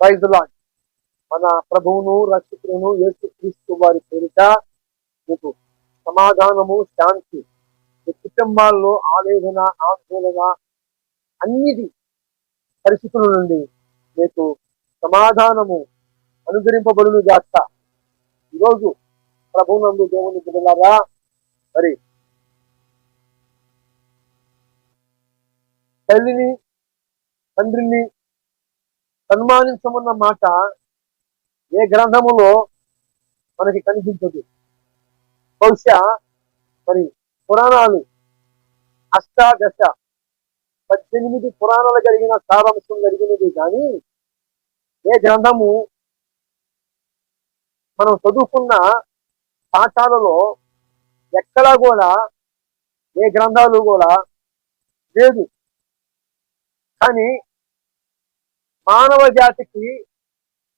ప్రైజ్లా మన ప్రభువును రక్షకులను యేసు క్రీస్తు వారి పేరిట మీకు సమాధానము శాంతి. మీ కుటుంబాల్లో ఆవేదన ఆందోళన అన్నిటి పరిస్థితుల నుండి మీకు సమాధానము అనుగ్రహింపబడును జాత ఈరోజు ప్రభునందు దేవుని బిడ్డలారా మరి తల్లిని తండ్రిని సన్మానించమన్న మాట ఏ గ్రంథములో మనకి కనిపించదు. బహుశా మరి పురాణాలు అష్టాదశ పద్దెనిమిది పురాణాలు కలిగిన సారాంశం కలిగినది కానీ ఏ గ్రంథము మనం చదువుకున్న పాఠాలలో ఎక్కడా కూడా ఏ గ్రంథాలు కూడా లేదు. కానీ మానవ జాతికి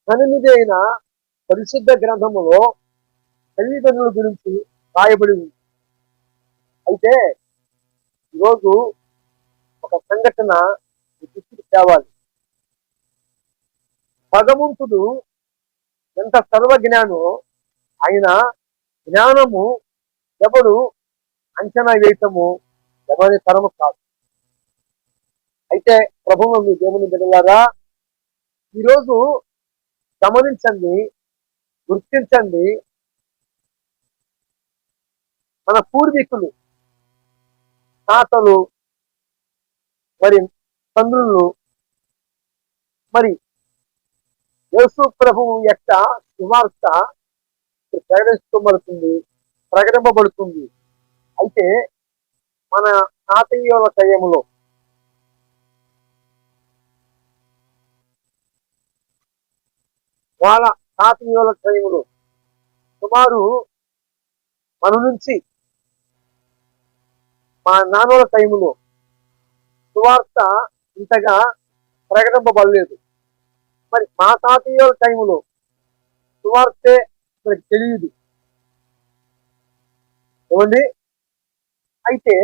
కనునిదైన పరిశుద్ధ గ్రంథములో తల్లిదండ్రుల గురించి రాయబడి ఉంది. అయితే ఈరోజు ఒక సంఘటన దృష్టికి తేవాలి. భగవంతుడు ఎంత సర్వజ్ఞానో ఆయన జ్ఞానము ఎవడు అంచనా వేయటము ఎవరి తరము కాదు. అయితే ప్రభువు మీ దేవుని బిడ్డలారా ఈరోజు గమనించండి గుర్తించండి మన పూర్వీకులు తాతలు మరి తండ్రులు మరి యేసు ప్రభువు యొక్క సువార్త ప్రకటించబడుతుంది ప్రకటింపబడుతుంది. అయితే మన తాతయ్యుల టైంలో వాళ్ళ తాతయ్యుల టైములో సుమారు మన నుంచి మా నాన్నల టైములో సువార్త ఇంతగా ప్రకటింపబడలేదు. మరి మా తాతయ్యుల టైములో సువార్తే మనకి తెలియదు. ఏమండి? అయితే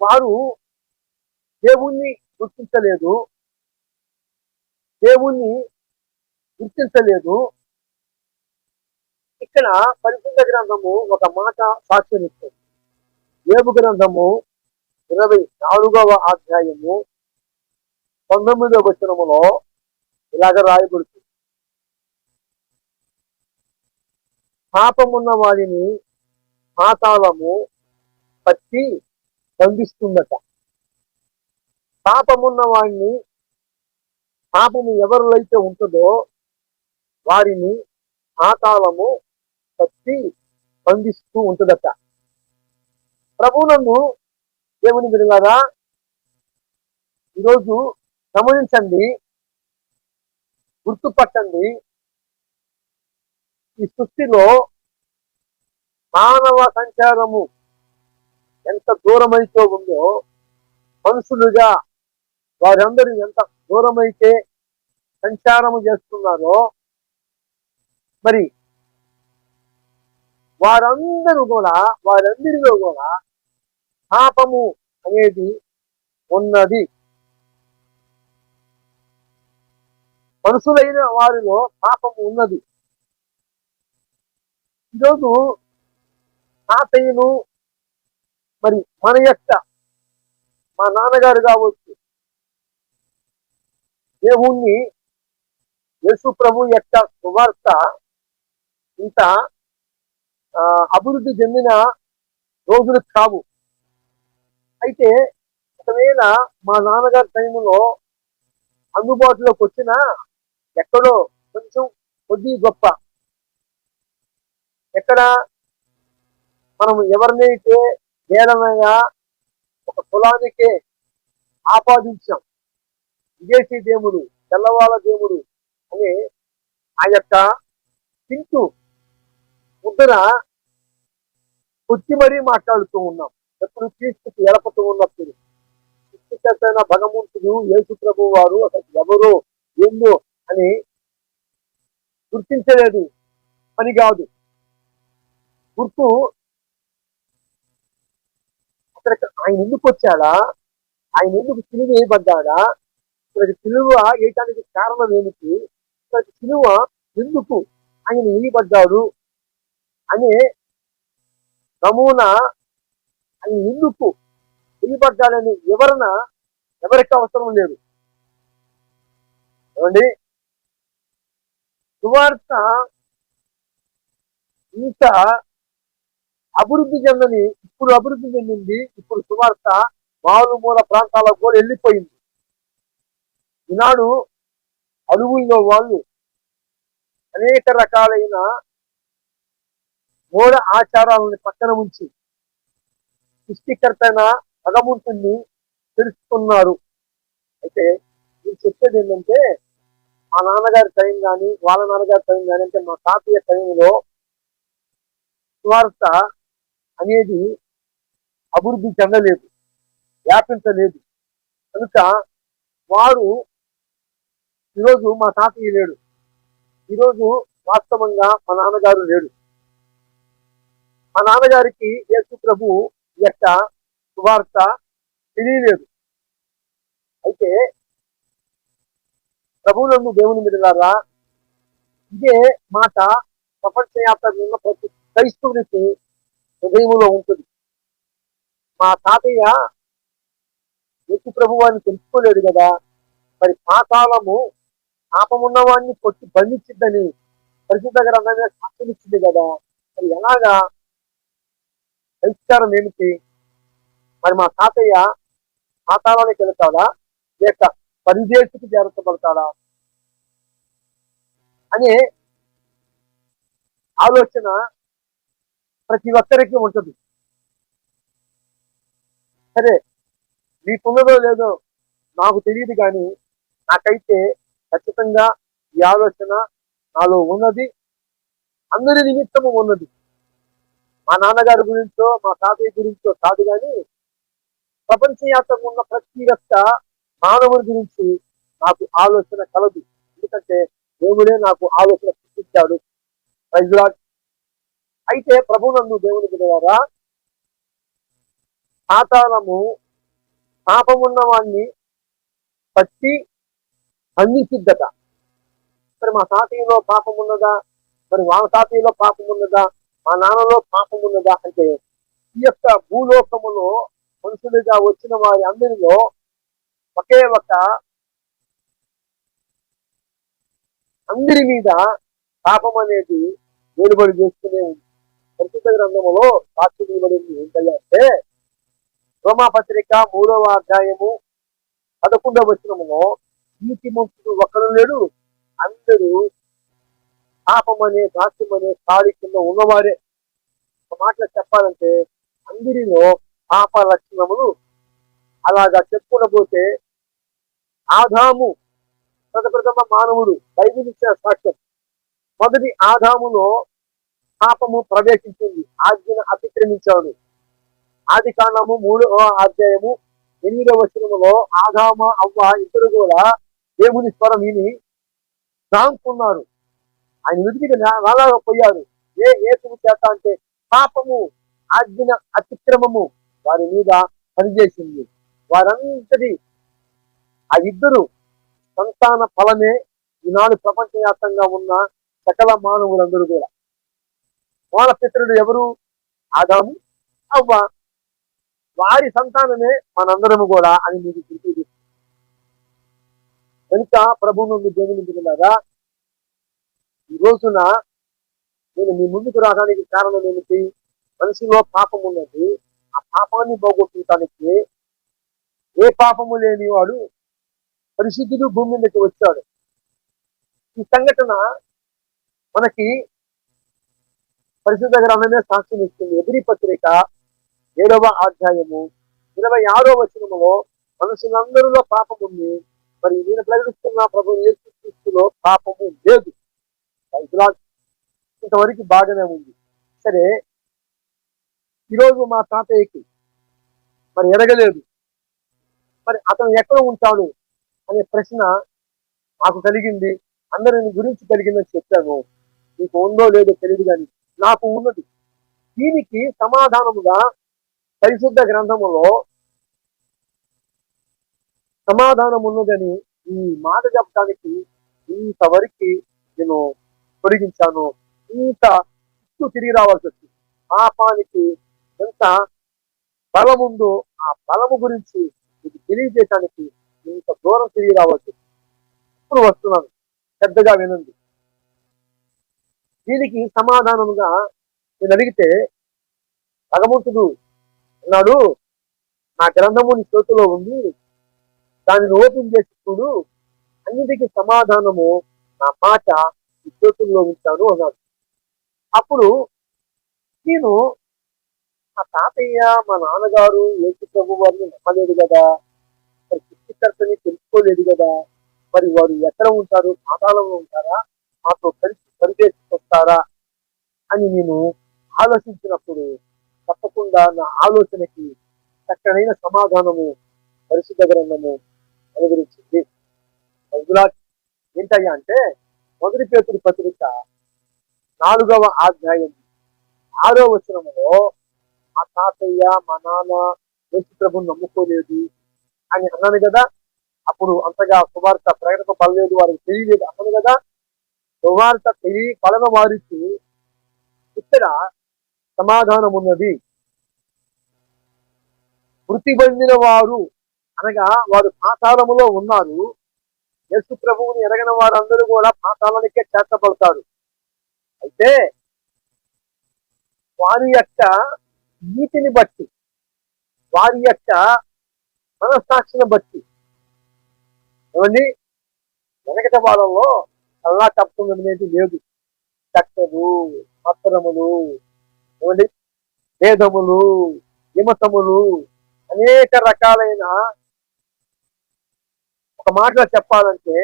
వారు దేవుణ్ణి గుర్తించలేదు. దేవుణ్ణి గుర్తించలేదు. ఇక్కడ పరిశుద్ధ గ్రంథము ఒక మాట సాక్ష్యం ఇస్తుంది ఏబు గ్రంథము ఇరవై నాలుగవ అధ్యాయము పంతొమ్మిదవ వచనములో ఇలాగ రాయబడుతుంది. పాపమున్న వాడిని పాతాళము పట్టి బంధిస్తుందట. పాపమున్న వాడిని పాపము ఎవరిలో అయితే ఉంటుందో వారిని పాతాళము పట్టి బంధిస్తూ ఉంటుందట. ప్రభువులను దేవుని బిడ్డలారా ఈరోజు గమనించండి గుర్తుపట్టండి. ఈ సృష్టిలో మానవ సంచారము ఎంత దూరమైతే ఉందో మనుషులుగా వారందరూ ఎంత దూరమైతే సంచారము చేస్తున్నారో మరి వారందరూ కూడా వారందరిలో కూడా పాపము అనేది ఉన్నది. మనుషులైన వారిలో పాపము ఉన్నది. ఈరోజు తాతయ్యను మరి మన యొక్క మా నాన్నగారు కావచ్చు దేవుణ్ణి యేసు ప్రభు యొక్క సువార్త ఇంత అభివృద్ధి చెందిన రోజులు కావు. అయితే ఒకవేళ మా నాన్నగారి టైంలో అందుబాటులోకి వచ్చిన ఎక్కడో కొంచెం కొద్ది గొప్ప. ఎక్కడ మనం ఎవరినైతే వేలనగా ఒక కులానికే ఆపాదించాం విదేశీ దేవుడు తెల్లవాళ్ళ దేవుడు అని ఆ యొక్క చింటూ ముద్ర కొచ్చి మరీ మాట్లాడుతూ ఉన్నాం. ఎప్పుడు క్రీస్తుకి ఎలపతూ ఉన్నప్పుడు. సృష్టికర్తైన భగవంతుడు యేసు ప్రభు వారు అసలు ఎవరు ఏందో అని గుర్తించలేదు. పని కాదు. గుర్తు అక్కడ ఆయన ఎందుకు వచ్చాడా? ఆయన ఎందుకు తిరిగి వేయబడ్డాడా? ఇక్కడికి సిలువ వేయటానికి కారణం ఏమిటి? ఇక్కడికి సిలువ ఎందుకు ఆయన వేయబడ్డాడు అనే నమూనా ఆయన ఎందుకు వేయబడ్డాడని వివరణ ఎవరికి అవసరం లేదు. ఏమండి? సువార్త ఇంకా అభివృద్ధి చెందని ఇప్పుడు అభివృద్ధి చెందింది ఇప్పుడు సువార్త మారుమూల ప్రాంతాలకు కూడా వెళ్ళిపోయింది. ఈనాడు అడవుల్లో వాళ్ళు అనేక రకాలైన మూఢ ఆచారాలను పక్కన ఉంచి సృష్టికర్త అయిన భగవంతుణ్ణి తెలుసుకున్నారు. అయితే నేను చెప్పేది ఏంటంటే మా నాన్నగారి టైం కానీ వాళ్ళ నాన్నగారి టైం కానీ అంటే మా తాతయ్య టైంలో సువార్త అనేది అభివృద్ధి చెందలేదు వ్యాపించలేదు. కనుక వారు ఈరోజు మా తాతయ్య లేడు. ఈరోజు వాస్తవంగా మా నాన్నగారు లేడు. మా నాన్నగారికి యేసు ప్రభు యొక్క సువార్త తెలియలేదు. అయితే ప్రభువులను దేవుని మీదలారా ఇదే మాట ప్రపంచవ్యాప్తంగా ప్రతి క్రైస్తవునికి హృదయంలో ఉంటుంది. మా తాతయ్య యేసు ప్రభువాన్ని తెలుసుకోలేదు కదా మరి పాతాళము పాపమున్న వాడిని కొట్టి బంధించిద్దని పరిశుద్ధ గ్రంథమే సాక్ష్యం కదా. మరి ఎలాగా? పరిష్కారం ఏమిటి? మరి మా తాతయ్య పాతాళానికి వెళ్తాడా? లేక పరిదేశికి చేర్చబడతాడా అనే ఆలోచన ప్రతి ఒక్కరికి ఉంటుంది. సరే మీకున్నదో లేదో నాకు తెలియదు కానీ నాకైతే ఖచ్చితంగా ఈ ఆలోచన నాలో ఉన్నది. అందరి నిమిత్తము ఉన్నది. మా నాన్నగారి గురించో మా తాతయ్య గురించో కాదు కానీ ప్రపంచయాత్రకు ఉన్న ప్రతి ఒక్క మానవుని గురించి నాకు ఆలోచన కలదు. ఎందుకంటే దేవుడే నాకు ఆలోచన సృష్టించాడు. ప్రైజ్లాడ్ అయితే ప్రభునందు దేవుని ద్వారా సాతానము పాపమున్న వాణ్ణి పట్టి బంధించిద్దట మరి మా తాతయ్యలో పాపం ఉన్నదా? మరి వాళ్ళ తాతయ్యలో పాపం ఉన్నదా? మా నాన్నలో పాపం ఉన్నదా అంటే ఈ యొక్క భూలోకములో మనుషులుగా వచ్చిన వారి అందరిలో ఒకే ఒక అందరి మీద పాపం అనేది వేలుబడి చేస్తూనే ఉంది. పరిశుద్ధ గ్రంథములో సాక్షి నిలబడింది ఏంటంటే రోమాపత్రిక మూడవ అధ్యాయము పదకొండవ వచనములో నీతి ముక్తుడు ఒక్కడు లేడు. అందరూ పాపం అనే దాస్యం అనే కాడి కింద ఉన్నవారే. ఒక మాట చెప్పాలంటే అందరిలో పాప లక్షణములు అలాగా చెప్పుకోకపోతే ఆదాము ప్రథమ మానవుడు బైబిల్ ఇచ్చిన సాక్ష్యం. మొదటి ఆదాములో పాపము ప్రవేశించింది. ఆజ్ఞను అతిక్రమించాడు. ఆది కాండము మూడవ అధ్యాయము ఎనిమిదవ వచనంలో ఆదామ అవ్వ ఇద్దరు కూడా దేవుని స్వరం విని దాంకున్నారు. ఆయన వెతికి పోయారు. ఏ ఏసుకు చేత అంటే పాపము ఆజ్ఞ అతిక్రమము వారి మీద పనిచేసింది. వారంతటి ఆ ఇద్దరు సంతాన ఫలమే ఈనాడు ప్రపంచవ్యాప్తంగా ఉన్న సకల మానవులందరూ కూడా. వాళ్ళ పితరుడు ఎవరు? ఆదాము అవ్వ. వారి సంతానమే మనందరము కూడా అని మీకు గుర్తు కనుక ప్రభు నుండి దేవుని ఈ రోజున నేను మీ ముందుకు రావడానికి కారణం ఏమిటి? మనిషిలో పాపం ఉన్నది. ఆ పాపాన్ని పోగొట్టడానికి ఏ పాపము లేని వాడు పరిశుద్ధుడు భూమి మీదకి వచ్చాడు. ఈ సంఘటన మనకి పరిశుద్ధ గ్రంథమే సాక్ష్యం ఇస్తుంది. ఎదురి పత్రిక ఏడవ అధ్యాయము ఇరవై ఆరో వచనములో మనుషులందరిలో పాపం ఉంది. మరి నేను ప్రకటిస్తున్న ప్రభు యేసుక్రీస్తులో పాపము లేదు. ఇంతవరకు బాగానే ఉంది. సరే ఈరోజు మా తాతయ్యకి మరి ఎరగలేదు. మరి అతను ఎక్కడ ఉంటాడు అనే ప్రశ్న నాకు కలిగింది. అందరిని గురించి కలిగిందని చెప్పాను. నీకు ఉందో లేదో తెలియదు కానీ నాకు ఉన్నది. దీనికి సమాధానముగా పరిశుద్ధ గ్రంథములో సమాధానం ఉన్నదని ఈ మాట చెప్పడానికి ఇంతవరకు నేను పొడిగించాను ఇంత చుట్టూ తిరిగి రావాల్సి వచ్చింది. పాపానికి ఎంత బలం ఉందో ఆ బలము గురించి మీకు తెలియజేయటానికి ఇంత దూరం తిరిగి రావచ్చు ఇప్పుడు వస్తున్నాను. పెద్దగా వినండి. దీనికి సమాధానముగా నేను అడిగితే భగవంతుడు అన్నాడు నా గ్రంథము నీ చేతిలో ఉంది దానిని ఓపెన్ చేసి చూడు. అన్నిటికీ సమాధానము నా మాట నీ చేతుల్లో ఉంచాను అన్నాడు. అప్పుడు నేను మా తాతయ్య మా నాన్నగారు ఏసు ప్రభు వారిని నమ్మలేదు కదా? మరి సృష్టికర్తని తెలుసుకోలేదు కదా? మరి వారు ఎక్కడ ఉంటారు? పాతాళంలో ఉంటారా? మాతో కలిసి పనిచేసుకొస్తారా అని నేను ఆలోచించినప్పుడు తప్పకుండా నా ఆలోచనకి చక్కనైన సమాధానము పరిశుద్ధ గ్రంథము అనుగురించింది ఏంటయ్యా అంటే మొదటి పేతుడి పత్రిక నాలుగవ అధ్యాయం ఆరో వచనంలో మా తాతయ్య మా నాన్న యేసు ప్రభుని నమ్ముకోలేదు అని అన్నాను కదా. అప్పుడు అంతగా సువార్త ప్రకటింపబడలేదు వారికి తెలియలేదు. అన్నాను కదా. సువార్త తెలియ పలన వారికి ఇక్కడ సమాధానం ఉన్నది మృతి పొందిన వారు అనగా వారు పాతాళములో ఉన్నారు. యేసు ప్రభువుని ఎరగిన వారందరూ కూడా పాతాళానికే చేర్చబడతారు. అయితే వారి యొక్క నీతిని బట్టి వారి యొక్క మనస్సాక్షిని బట్టి ఏమండి? వెనకట వారంలో కల్లా తప్పం అనేది లేదు. చక్కలు పత్రములు ఏమండి? వేదములు విమతములు అనేక రకాలైన ఒక మాటలో చెప్పాలంటే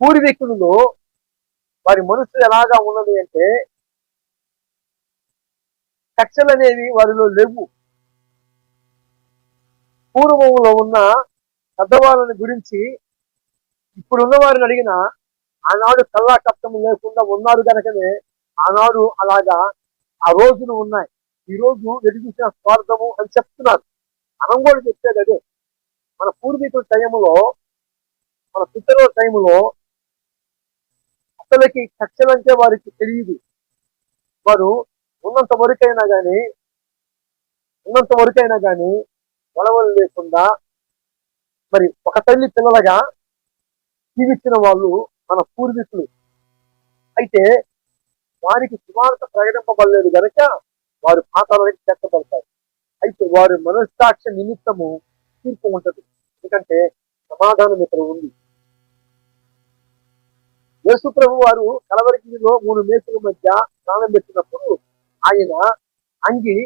పూర్వీకులు వారి మనసు ఎలాగా ఉన్నది అంటే కక్షలు అనేవి వారిలో లేవు. పూర్వంలో ఉన్న పెద్దవాళ్ళని గురించి ఇప్పుడున్న వారిని అడిగిన ఆనాడు కల్లా కష్టం లేకుండా ఉన్నారు కనుకనే ఆనాడు అలాగా ఆ రోజులు ఉన్నాయి. ఈ రోజు ఎటు స్వార్థము అని చెప్తున్నారు. మనం కూడా చెప్పేది అదే. మన పూర్వీకుల టైంలో మన పితరుల టైంలో అసలుకి కక్షలంటే వారికి తెలియదు. వారు ఉన్నంత వరకైనా కానీ ఉన్నంత వరకైనా కానీ గొడవలు లేకుండా మరి ఒక తల్లి పిల్లలుగా జీవించిన వాళ్ళు మన పూర్వీకులు. అయితే వారికి సువార్త ప్రకటింపబడలేదు కనుక వారు పాతాలకి చెక్కబడతారు అయితే వారి మనస్సాక్షి నిమిత్తము తీర్పు ఉంటుంది. ఎందుకంటే సమాధానం ఇక్కడ ఉంది. యేసు ప్రభు వారు కలవరికిలో మూడు మేసుల మధ్య స్నానం పెట్టినప్పుడు ఆయన అంగి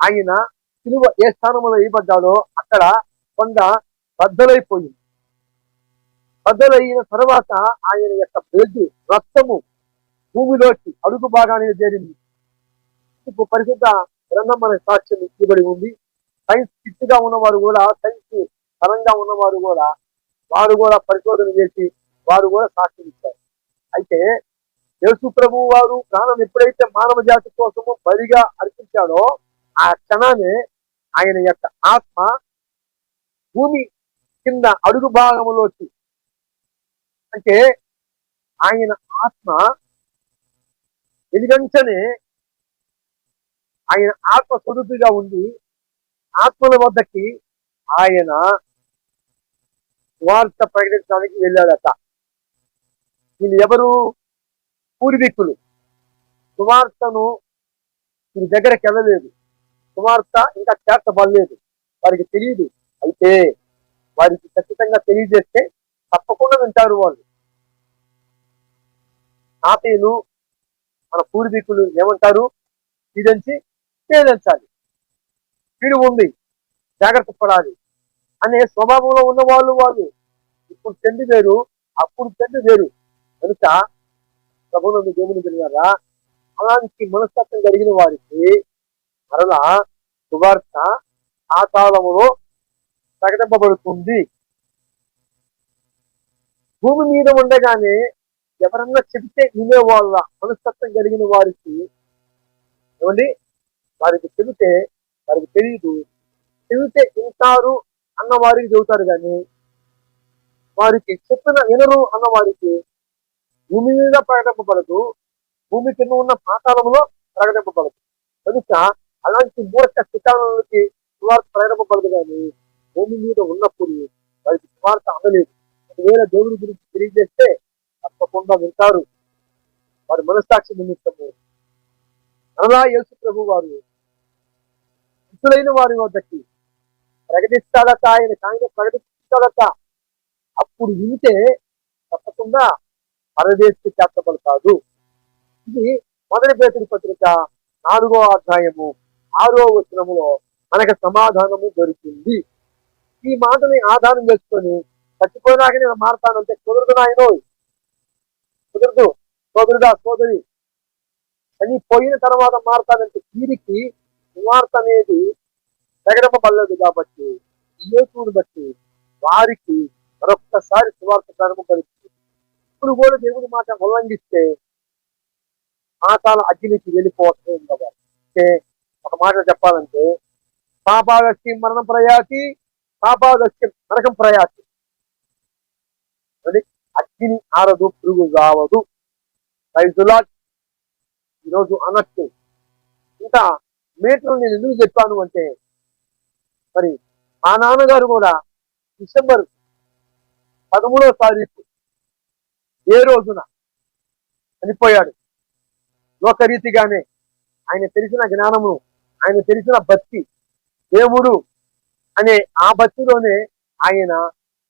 ఆయన సిలువ ఏ స్థానంలో వేయబడ్డాడో అక్కడ కొండ బద్దలైపోయింది. బద్దలైన తర్వాత ఆయన యొక్క బ్లడ్ రక్తము భూమిలోకి అడుగు భాగానికి చేరింది. పరిశుద్ధ గ్రంథం మన సాక్ష్యం ఇవ్వబడి ఉంది. సైన్స్ కిట్గా ఉన్నవారు కూడా సైన్స్ పరంగా ఉన్నవారు కూడా వారు కూడా పరిశోధన చేసి వారు కూడా సాక్ష్యం ఇచ్చారు అయితే యేసు ప్రభు వారు ప్రాణం ఎప్పుడైతే మానవ జాతి కోసము బలిగా అర్పించాడో ఆ క్షణాన్ని ఆయన యొక్క ఆత్మ భూమి కింద అడుగు భాగంలోకి అంటే ఆయన ఆత్మ వెలుగంచనే ఆయన ఆత్మ స్వరూపిగా ఉండి ఆత్మల వద్దకి ఆయన వార్త ప్రకటించడానికి వెళ్ళాడట. వీళ్ళు ఎవరు? పూర్వీకులు. సువార్తను వీరి దగ్గరికి వెళ్ళలేదు. సువార్త ఇంకా చేర్చబడలేదు. వారికి తెలియదు అయితే వారికి ఖచ్చితంగా తెలియజేస్తే తప్పకుండా వింటారు వాళ్ళు. తాతయ్యలు మన పూర్వీకులు ఏమంటారు? ఇదంచి పేదించాలి వీడు ఉంది జాగ్రత్త పడాలి అనే స్వభావంలో ఉన్న వాళ్ళు వాళ్ళు. ఇప్పుడు చెంది వేరు అప్పుడు చెంది వేరు. కనుక ప్రభుత్వం దేవుని తెలియారా అలాంటి మనస్తత్వం కలిగిన వారికి మరలా సువార్త ఆ కాలంలో ప్రకటింపబడుతుంది. భూమి మీద ఉండగానే ఎవరన్నా చెబితే వినే వాళ్ళ మనస్తత్వం కలిగిన వారికి ఏమండి? వారికి చెబితే వారికి తెలియదు చెబితే వింటారు అన్న వారికి చెబుతారు కానీ వారికి చెప్పిన వినరు అన్న వారికి భూమి మీద ప్రకటింపబడదు. భూమి కింద ఉన్న పాతాళంలో ప్రకటింపబడదు. కనుక అలాంటి మూర్ఖ శిఖాలకి సువార్త ప్రకటింపబడదు కానీ భూమి మీద ఉన్నప్పుడు వారికి సువార్త అందలేదు. ఒకవేళ దేవుడి గురించి తెలియజేస్తే తప్పకుండా వింటారు. వారి మనస్సాక్షి నిమిత్తము. అలా యేసు ప్రభు వారు ఇసులైన వారి వద్దకి ప్రకటిస్తాడట ఆయన కాంగ్రె ప్రకటిస్తాడట. అప్పుడు వింటే తప్పకుండా పరదేశి చేతబలు కాదు. ఇది మొదటి పేతుడి పత్రిక నాలుగో అధ్యాయము ఆరో వచనములో మనకు సమాధానము దొరికింది. ఈ మాటని ఆధారం చేసుకొని చచ్చిపోయినాక నేను మారతానంటే కుదరదు నాయన. కుదరదు. సోదరుడా సోదరి. చనిపోయిన తర్వాత మారతానంటే తీరికి సువార్త అనేది ప్రకటింపబడలేదు కాబట్టి యేసుని బట్టి వారికి మరొక్కసారి సువార్త ప్రారంభపడుతుంది ఇప్పుడు కూడా దేవుడి మాట ఉల్లంఘిస్తే పాతాల అగ్నికి వెళ్ళిపోవటం ఉండదు అంటే ఒక మాట చెప్పాలంటే పాపాదస్యం మరణం ప్రయాతి పాపాదస్యం నరకం ప్రయాతి. అగ్గిని అగ్ని ఆరదు పురుగు రావదు రైతులా ఈరోజు అనట్టు ఇంకా మీటర్లు నేను ఎందుకు చెప్పాను అంటే మరి మా నాన్నగారు కూడా డిసెంబర్ పదమూడవ తారీఖు ఏ రోజున? చనిపోయాడు. లోకరీతిగానే ఆయన తెలిసిన జ్ఞానము ఆయన తెలిసిన భక్తి దేవుడు అనే ఆ భక్తిలోనే ఆయన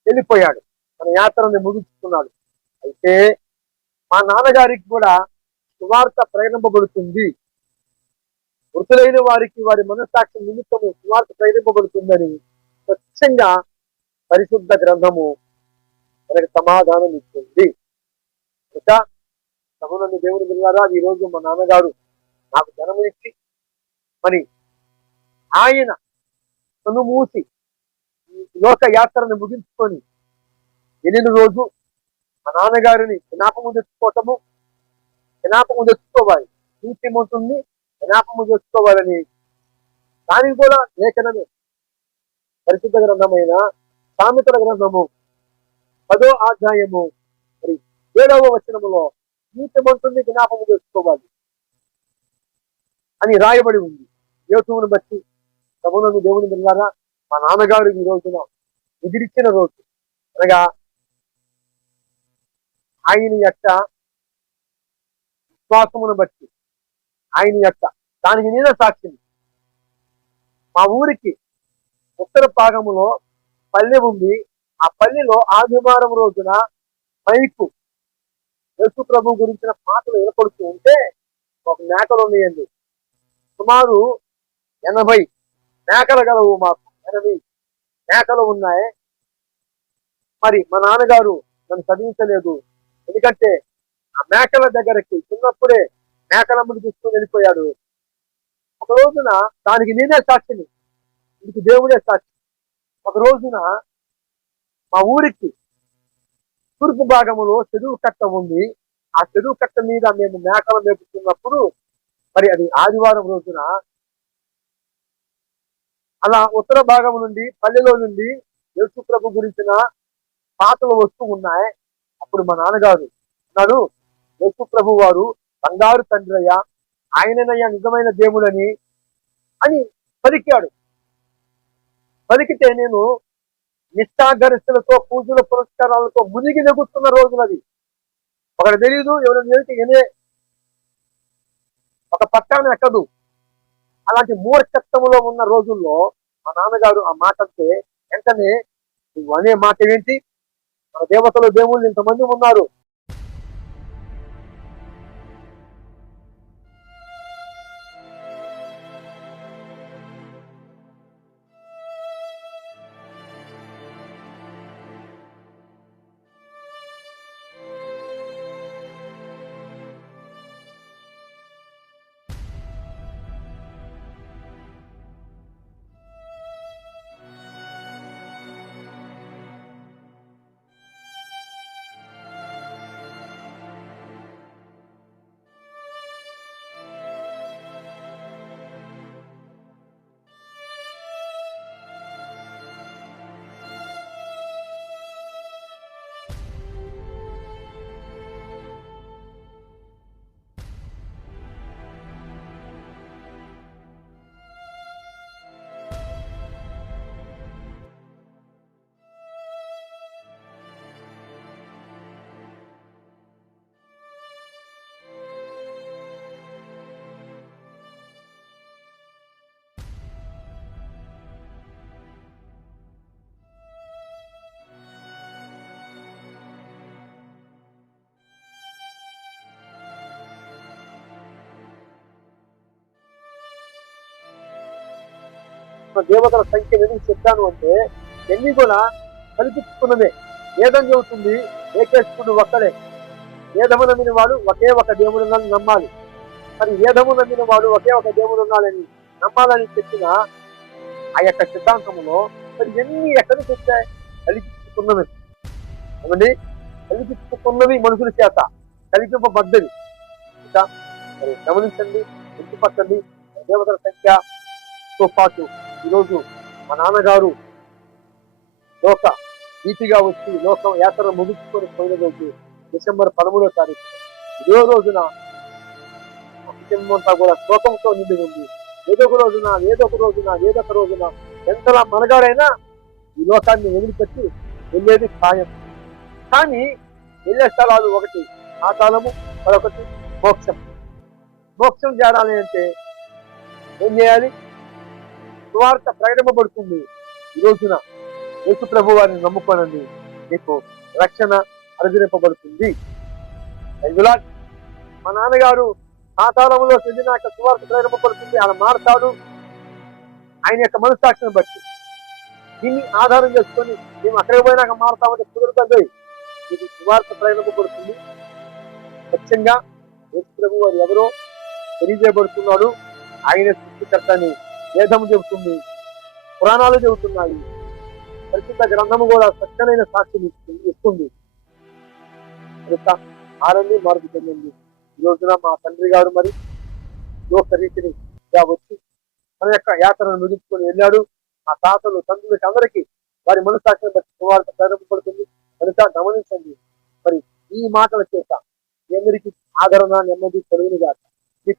వెళ్ళిపోయాడు. తన యాత్రని ముగించుకున్నాడు. అయితే మా నాన్నగారికి కూడా సువార్త ప్రకటింపబడుతుంది మృతులైన వారికి వారి మనస్సాక్షి నిమిత్తము సువార్త ప్రకటింపబడుతుందని స్వచ్ఛంగా పరిశుద్ధ గ్రంథము మనకు సమాధానం ఇస్తుంది ఇంకా సమునందు దేవుని బిల్లారా ఈ రోజు మా నాన్నగారు నాకు జన్మనిచ్చి మరి ఆయన కనుమూసి మూసి లోక యాత్రను ముగించుకొని వెళ్ళిన రోజు మా నాన్నగారిని జ్ఞాపకం తెచ్చుకోవటము జ్ఞాపకం తెచ్చుకోవాలి. ఉంటుంది జ్ఞాపకం తెచ్చుకోవాలని దానికి కూడా లేఖనమే. పరిశుద్ధ గ్రంథమైన సామెతల గ్రంథము పదో అధ్యాయము. మరి ఏడవ వచనములో నీతిమంతుణ్ణి జ్ఞాపకం చేసుకోవాలి అని రాయబడి ఉంది. యోతువును బట్టి ప్రభువులను దేవుని బిల్లారా మా నాన్నగారు ఈ రోజున ఎదిరిచ్చిన రోజు. అనగా ఆయన యొక్క విశ్వాసమును బట్టి ఆయన యొక్క దానికి నేనే సాక్షిని మా ఊరికి ఉత్తర భాగంలో పల్లె ఉంది. ఆ పల్లెలో ఆదివారం రోజున మైకు యేసు ప్రభు గురించిన పాటలు వినపడుతూ ఉంటే ఒక మేకలు ఉన్నాయండి. సుమారు ఎనభై మేకలు గలవు మాకు. ఎనభై మేకలు ఉన్నాయి. మరి మా నాన్నగారు నన్ను చదివించలేదు. ఎందుకంటే ఆ మేకల దగ్గరకి చిన్నప్పుడే మేకలమ్మని తీసుకుని వెళ్ళిపోయాడు. ఒక రోజున దానికి నేనే సాక్షిని. ఇంటికి దేవుడే సాక్షి. ఒక రోజున మా ఊరికి తూర్పు భాగంలో చెరువు కట్ట ఉంది. ఆ చెరువు కట్ట మీద మేము మేకలు మేపుతున్నప్పుడు మరి అది ఆదివారం రోజున అలా ఉత్తర భాగం నుండి పల్లెలో నుండి యేసు ప్రభు గురించిన పాటలు వస్తూ ఉన్నాయి. అప్పుడు మా నాన్నగారు అన్నాడు యేసు ప్రభు వారు బంగారు తండ్రయ్య ఆయననయ్య నిజమైన దేవుడని అని పలికాడు. పలికితే నేను నిష్ఠాగరిస్తులతో పూజల పురస్కారాలతో మునిగి నెగుతున్న రోజులది ఒకటి తెలియదు ఎవరు తెలిసి ఎనే ఒక పక్కన ఎక్కదు. అలాంటి మూర్ఖత్వంలో ఉన్న రోజుల్లో మా నాన్నగారు ఆ మాట అంటే వెంటనే నువ్వు అనే మాట ఏంటి? మన దేవతలు దేవుళ్ళు ఇంతమంది ఉన్నారు. ఉన్న దేవతల సంఖ్య ఎందుకు చెప్పాను అంటే ఎన్ని కూడా కల్పించుకున్నదే వేదం చెబుతుంది ఏకేశ్వరుడు ఒక్కడే. వేదము నమ్మిన వాడు ఒకే ఒక దేవుడు నమ్మాలి. మరి వేదము నమ్మిన వాడు ఒకే ఒక దేవుడు ఉన్నాడని నమ్మాలని చెప్పిన ఆ యొక్క సిద్ధాంతంలో మరి ఎన్ని ఎక్కడ వచ్చాయి? కల్పించుకున్నవి ఏమండి? కల్పించుకున్నవి మనుషుల చేత కల్పింపబడ్డది ఇంకా మరి గమనించండి గుర్తుపట్టండి. దేవతల సంఖ్య తో పాటు ఈరోజు మా నాన్నగారు లోక నీతిగా వచ్చి లోకం యాత్ర ముగించుకొని పోయిన రోజు డిసెంబర్ పదమూడో తారీఖు. ఇదే రోజున కుటుంబం అంతా కూడా శోకంతో నిండి ఉంది. ఏదో ఒక రోజున ఏదో ఒక రోజున ఏదో ఒక రోజున ఎంతలా మనగాడైనా ఈ లోకాన్ని వదిలిపెట్టి వెళ్ళేది ఖాయం. కానీ వెళ్ళే స్థలాలు ఒకటి ఆ కాలము మరొకటి మోక్షం. మోక్షం చేరాలి అంటే ఏం చేయాలి? సువార్త ప్రకటింపబడుతుంది. ఈ రోజున యేసు ప్రభు వారిని నమ్ముకోనండి. మీకు రక్షణ అనుగ్రహింపబడుతుంది. మా నాన్నగారు ఆ కాలంలో చెందినాక సువార్త ప్రకటింపబడుతుంది. ఆయన మారుతాడు. ఆయన యొక్క మనస్సాక్షిని బట్టి. దీన్ని ఆధారం చేసుకొని మేము అక్కడికి పోయినాక మారుతామంటే కుదురుతుంది ఇది సువార్త ప్రకటింపబడుతుంది. ఖచ్చితంగా యేసు ప్రభు వారు ఎవరో తెలియజేయబడుతున్నాడు. ఆయన సృష్టికర్తని వేదము చెబుతుంది పురాణాలు చెబుతున్నాయి. ప్రసిద్ధ గ్రంథము కూడా చక్కనైన సాక్షిని ఇస్తుంది- ఇస్తుంది ఆరండి మార్పు చెందింది. ఈ రోజున మా తండ్రి గారు మరి లోక రీతిని వచ్చి తన యొక్క యాత్రను ముగించుకొని వెళ్ళాడు. ఆ తాతలు తండ్రులకి అందరికీ వారి మనసాక్షిని బట్టి సువార్త ప్రేరపడుతుంది కనుక గమనించండి. మరి ఈ మాటల చేత మీ అందరికీ ఆదరణ నెమ్మది కలుగునిగాక